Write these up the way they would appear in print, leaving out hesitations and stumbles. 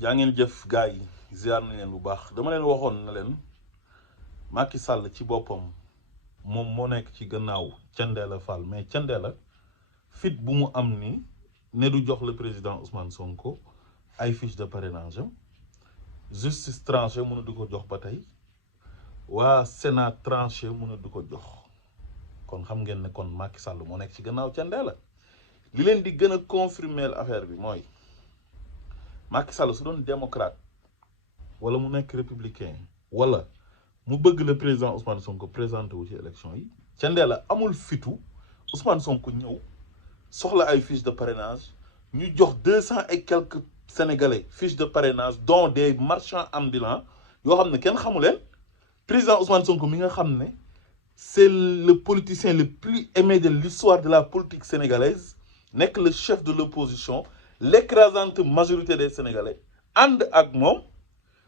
jaa ngeen jëf gars yi ziar nañ leen bu baax dama leen waxoon na leen Macky Sall ci boppam moom moo nekk ci gannaaw Thiandéla Fall mais Thiandéla fit bu mu am ni ne du jox le président Ousmane Sonko ay fiche de parrainage am justice tranché mënu du ko jox ba tey waa Sénat tranché mënu du ko jox kon xam ngeen ne kon Macky Sall moo nekk ci gannaaw Thiandéla li leen di gën a confirmer affaire bi mooy Macky Sall su doon démocrate wala mu nekk républicain wala mu bëgg le président Ousmane Sonko présenté wu ci élection yi Thiandéla amul fitu Ousmane Sonko ñëw soxla ay fiches de parrainage ñu jox 200 et quelques sénégalais fiches de parrainage dont des marchands ambulants yoo xam ne kenn xamu leen président Ousmane Sonko mi nga xam ne c'est le politicien le plus aimé de l'histoire de la politique sénégalaise nekk le chef de l'opposition l'écrasante majorité des sénégalais ànd ak moom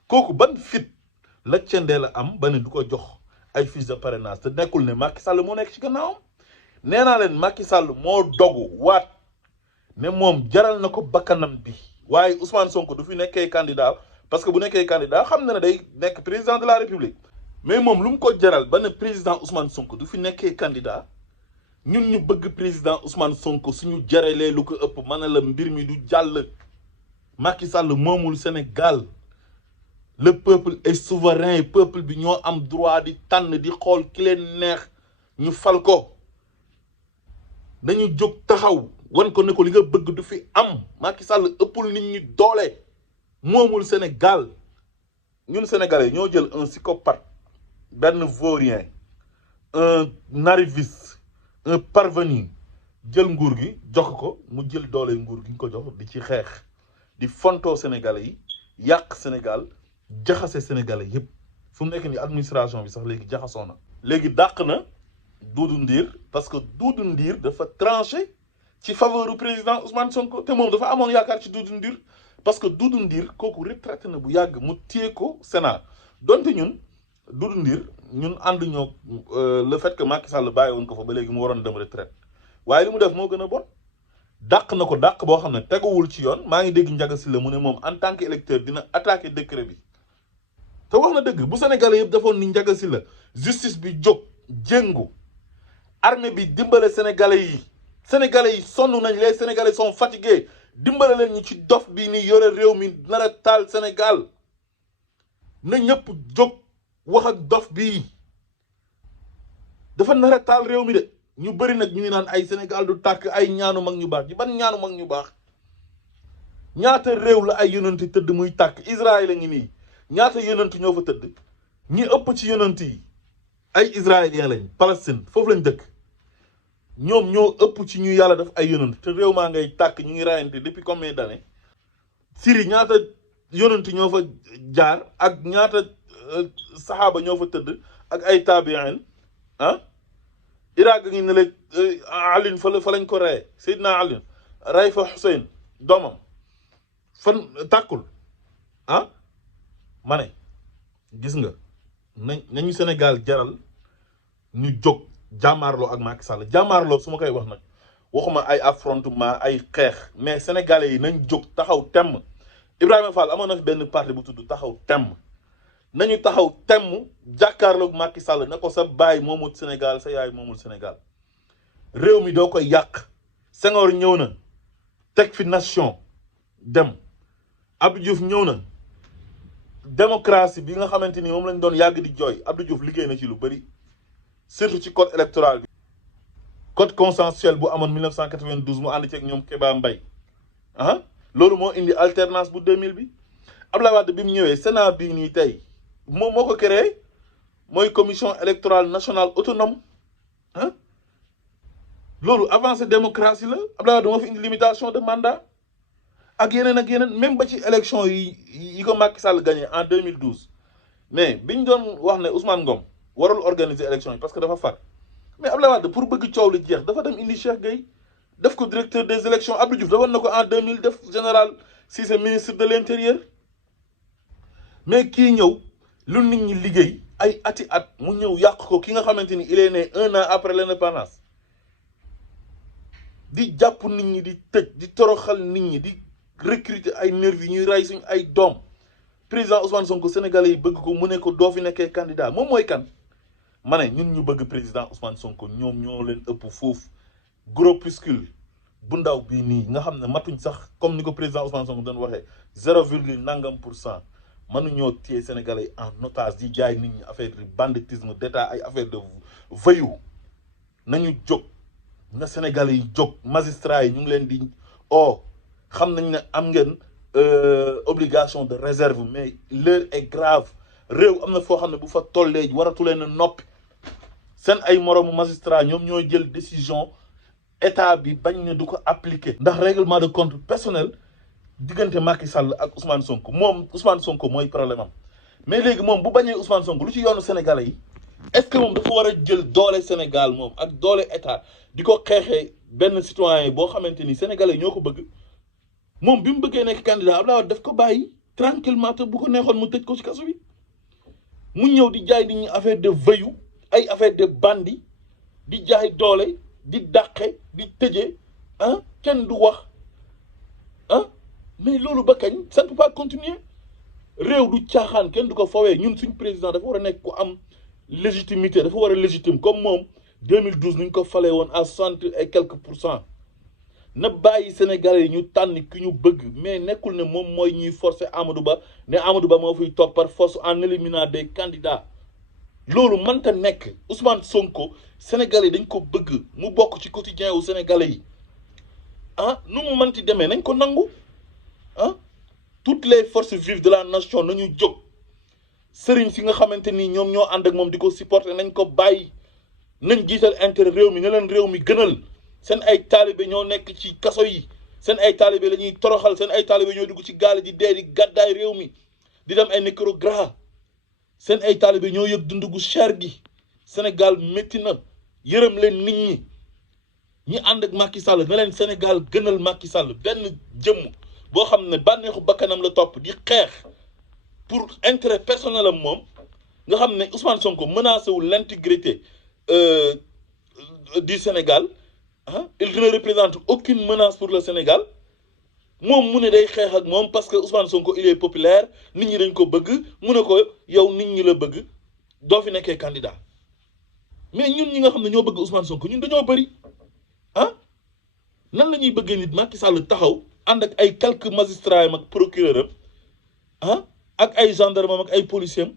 kooku ban fit la Thiandéla am ba ne du ko jox ay fiches de parrainage te nekkul ne Macky Sall moo nekk ci gannaawam nee naa leen Macky Sall moo dogu waat ne moom jaral na ko bakkanam bi waaye Ousmane Sonko du fi nekkee candidat parce que bu nekkee candidat xam na ne day nekk président de la République mais moom lu mu ko jaral ba ne président Ousmane Sonko du fi nekkee candidat ñun ñu bëgg président Ousmane Sonko suñu jaralee lu ko ëpp mën na la mbir mi du jàll Macky Sall moomul Sénégal le peuple est souverain peuple bi ñoo am droit di tànn di xool ki leen neex ñu fal ko dañu jóg taxaw wan ko ne ko li nga bëgg du fi am Macky Sall ëppul nit ñi doole moomul Sénégal ñun sénégalais ñoo jël un psychopathe benn vaurien un arriviste un parvenu jël nguur gi jox ko mu jël doole nguur gi ñu ko jox di ci xeex di fontoo sénégalais yi yàq Sénégal jaxase sénégalais yépp fu mu nekk ni administration bi sax léegi jaxasoo na léegi dàq na Doudou Ndir parce que Doudou Ndir dafa tranché ci faveur du président Ousmane Sonko te moom dafa amoon yaakaar ci Doudou Ndir parce que Doudou Ndir kooku retraité na bu yàgg mu téye ko Sénat donte ñun Doudou Ndir ñun ànd ñoo le fait que Macky Sall bàyyi woon ko fa ba léegi mu waroon dem retraite waaye li mu def moo gën a bon dàq na ko dàq boo xam ne teguwul ci yoon maa ngi dégg Ndiaga Sylla mu ne moom en tant que électeur dina attaquer décret bi te wax na dëgg bu Sénégalais yëpp defoon ni Ndiaga Sylla justice bi jóg jéngu armée bi dimbale Sénégalais yi sonn nañ les Sénégalais sont fatigués dimbale leen ñi ci dof bi ni yore réew mi nar a taal Sénégal na ñëpp jóg wax ak dof bi dafa nar a taal réew mi de ñu bëri nag ñu ngi naan ay Sénégal du tàkk ay ñaanu mag ñu baax ji ban ñaanu mag ñu baax ñaata réew la ay yonent tëdd muy tàkk Israël a ngi nii ñaata yonent ñoo fa tëdd ñi ëpp ci yonent yi ay israéliens lañ Palestine foofu lañ dëkk ñoom ñoo ëpp ci ñu yàlla def ay yonent te réew maa ngay tàkk ñu ngi rayante depuis combien d'années Syrie ñaata yonent ñoo fa jaar ak ñaata saxaaba ñoo fa tëdd ak ay tabi'in ah Irak ngi ne la Alioune fa lañ ko reye Seydina Alioune rey fa Hussein doomam fan tàkkul ah ma ne gis nga nañu Sénégal jaral ñu jóg jàmmaarloo ak Macky Sall jàmmaarloo su ma koy wax nag waxuma ay affrontement ay xeex mais sénégalais yi nañ jóg taxaw temm Ibrahima Fall amoon na fi benn parti bu tudd taxaw temm nañu taxaw temm jàkkaarloog Macky Sall na ko sa baay moomul Sénégal sa yaay moomul Sénégal réew mi doo koy yàq Senghor ñëw na teg fi nation dem Abdou Diouf ñëw na démocratie bi nga xamante ni moom lañ doon yàgg di jooy Abdou Diouf liggéey na ci lu bëri surtout ci code électoral bi code consensuel bu amoon 1992 mu ànd ceeg ñoom Kéba Mbaye ah loolu moo indi alternance bu 2000 bi Abdoulaye Wade bi mu ñëwee Sénat bii nii tey moom moo ko créé mooy commission électorale nationale autonome ah loolu avancée démocratie la Abdoulaye Wade moo fi indi limitation de mandat ak yeneen même ba ci élection yi ko Macky Sall gagné en 2012 mais biñ doon wax ne Ousmane Ngom warul organiser élection yi parce que dafa far mais Abdoulaye Wade pour bëgg coow li jeex dafa dem indi Cheikh Gueye def ko directeur des élections Abdou Diouf dafa na ko en 2000 def général Cissé ministre de l'intérieur mais kii ñëw lu nit ñi liggéey ay ati at mu ñëw yàq ko ki nga xamante ni il est né 1 an après l'indépendance di jàpp nit ñi di tëj di toroxal nit ñi di recruter ay nervi ñuy ray suñ ay doom président Ousmane Sonko sénégalais yi bëgg ko mu ne ko doo fi nekkee candidat moom mooy kan ma ne ñun ñu bëgg président Ousmane Sonko ñoom ñoo leen ëpp foofu groupuscule bu ndaw bii nii nga xam ne matuñ sax comme ni ko président Ousmane Sonko doon waxee 0, nangam %. mënuñoo téye sénégalais en otage di jaay nit ñi affaire de banditisme d'état ay affaire de voyou nañu jóg na sénégalais yi jóg magistrats yi ñu ngi leen di xam nañ ne am ngeen obligation de réserve mais l'heure est grave réew am na foo xam ne bu fa tollee waratu leen a noppi seen ay moroomu magistrat ñoom ñoo jël décision état bi bañ ne du ko appliquer ndax règlement de compte personnel diggante Macky Sall ak Ousmane Sonko moom Ousmane Sonko mooy problème am mais léegi moom bu bañee Ousmane Sonko lu ci yoonu sénégalais yi est-ce que moom dafa war a jël doole Sénégal moom ak doole état di ko xeexee benn citoyen boo xamante ni sénégalais ñoo ko bëgg moom bi mu bëggee nekk candidat Abdoulaye Wade daf ko bàyyi tranquillement te bu ko neexoon mu tëj ko ci kaso bi mu ñëw di jaay nit ñi affaire de voyou ay affaire de bandi di jaay doole di dàqe di tëjee kenn du wax mais loolu ba kañ ça ne peut pas continuer réew du caaxaan kenn du ko fawee ñun suñ président dafa war a nekk ku am légitimité dafa war a légitime comme moom 2012 ñu ko falee woon à 60 et quelques %. na bàyyi Sénégalais yi ñu tànn ki ñu bëgg mais nekkul ne moom mooy ñuy forcer Amadou Ba ne Amadou Ba moo fiy toog par force en éliminant des candidats loolu mënta nekk Ousmane Sonko Sénégalais yi dañ ko bëgg mu bokk ci quotidien wu Sénégalais yi nu mu mënti demee nañ ko nangu toutes les forces vives de la nation nañu jóg sëriñ si nga xamante ni ñoom ñoo ànd ak moom di ko supporter nañ ko bàyyi nañ jiital intérêt réew mi ne leen réew mi gënal seen ay taalibe ñoo nekk ci kaso yi seen ay taalibe la ñuy toroxal seen ay taalibe ñoo dugg ci gaal di dee di gàddaay réew mi di dem ay nécrogras seen ay taalibe ñoo yëg dundu gu cher gi Sénégal métti na yërëm leen nit ñi ànd ak Macky Sall ne leen Sénégal gënal Macky Sall benn jëmm boo xam ne bànneexu bakkanam la topp di xeex pour intérêt personnel am moom nga xam ne Ousmane Sonko menacé wu l'intégrité du Sénégal il ne représente aucune menace pour le Sénégal moom mu ne day xeex ak moom parce que Ousmane Sonko il est populaire nit ñi dañ ko bëgg mu ne ko yow nit ñi la bëgg doo fi nekkee candidat mais ñun ñi nga xam ne ñoo bëgg Ousmane Sonko ñun dañoo bëri nan la ñuy bëggee nit Macky Sall taxaw ànd ak ay quelques magistrats am ak procureur am ak ay gendarme am ak ay policiers am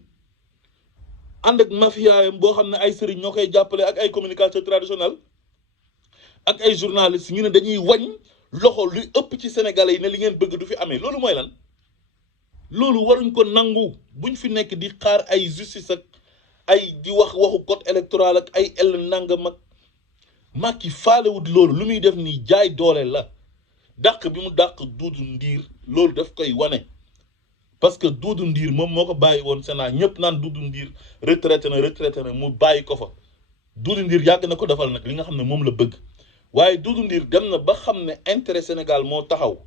ànd ak mafia am boo xam ne ay sëriñ ñoo koy jàppale ak ay communicateur traditionnel ak ay journalistes ñu ne dañuy wañ loxo luy ëpp ci sénégalais yi ne li ngeen bëgg du fi amee loolu mooy lan loolu waruñ ko nangu buñ fi nekk di xaar ay justice ak ay di wax waxu code électoral ak ay nangam ak Macky faalewut loolu lu muy def nii jaay doole la dàq bi mu dàq Doudou Ndir loolu daf koy wane parce que Doudou Ndir moom moo ko bàyyi woon Sénat ñëpp naan Doudou Ndir retraité na mu bàyyi ko fa Doudou Ndir yàgg na ko defal nag li nga xam ne moom la bëgg waaye Doudou Ndir dem na ba xam ne intérêt Sénégal moo taxaw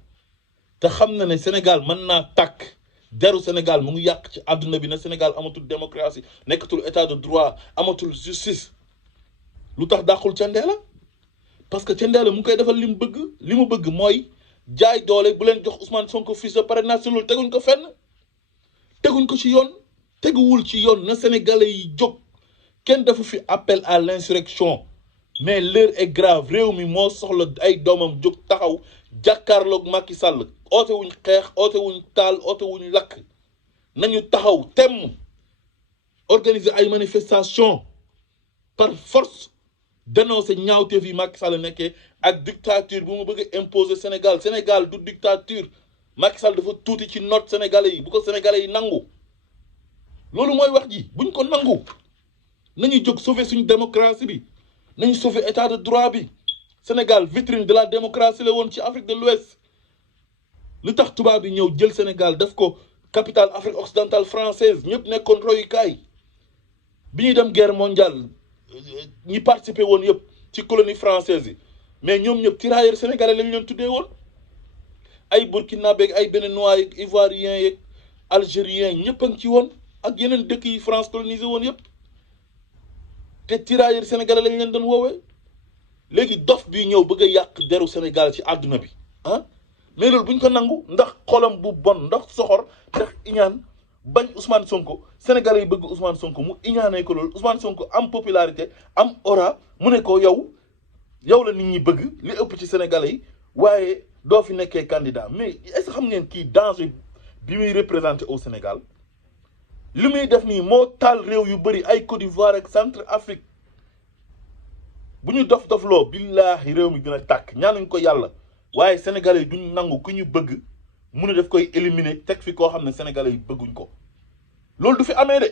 te xam na ne Sénégal mën naa tàkk deru Sénégal mu ngi yàq ci àdduna bi na Sénégal amatul démocratie nekkatul état de droit amatul justice lu tax dàqul Thiandéla parce que Thiandéla mu ngi koy defal li mu bëgg mooy jaay doole bu leen jox Ousmane Sonko fiche de parrainage loolu teguñ ko fenn teguñ ko ci yoon teguwul ci yoon na Sénégalais yi jóg kenn dafa fi appel à l'insurrection mais l'heure est grave réew mi moo soxla ay doomam jóg taxaw jàkkaarloog Macky Sall oote wuñ xeex oote wuñ taal oote wuñ lakk nañu taxaw temm organiser ay manifestation par force dénoncer ñaawteef yi Macky Sall nekkee ak dictature bu mu bëgg a imposer Sénégal du dictature Macky Sall dafa tuuti ci note sénégalais yi bu ko sénégalais yi nangu loolu mooy wax ji buñ ko nangu nañu jóg sauver suñu démocratie bi nañu sauver état de droit bi Sénégal vitrine de la démocratie la woon ci Afrique de l'Ouest lu tax tubaab bi ñëw jël Sénégal def ko capitale Afrique occidentale française ñëpp nekkoon royukaay bi ñuy dem guerre mondiale ñi participer woon yëpp ci colonie française yi mais ñoom ñëpp tirailleurs sénégalais lañ leen tuddee woon ay burkinabé ay béninois yeeg ivoiriens yeeg algériens ñëpp a ngi ci woon ak yeneen dëkk yi France colonisé woon yëpp te tirailleurs sénégalais lañ leen doon woowee léegi dof bi ñëw bëgg a yàq deru Sénégal ci àdduna bi mais loolu buñ ko nangu ndax xolam bu bon ndax soxor ndax iñaan bañ Ousmane Sonko sénégalais yi bëgg Ousmane Sonko mu iñaanee ko loolu Ousmane Sonko am popularité am aura mu ne ko yow la nit ñi bëgg li ëpp ci sénégalais yi waaye doo fi nekkee candidat mais est-ce que xam ngeen kii danger bi muy représenté au Sénégal li muy def nii moo taal réew yu bëri ay Côte d'Ivoire ak Centre Afrique bu ñu dof-dofloo billaahi réew mi dina tàkk ñaanuñ ko yàlla waaye sénégalais yi duñ nangu ku ñu bëgg mu ne daf koy éliminer teg fi koo xam ne sénégalais yi bëgguñ ko loolu du fi amee de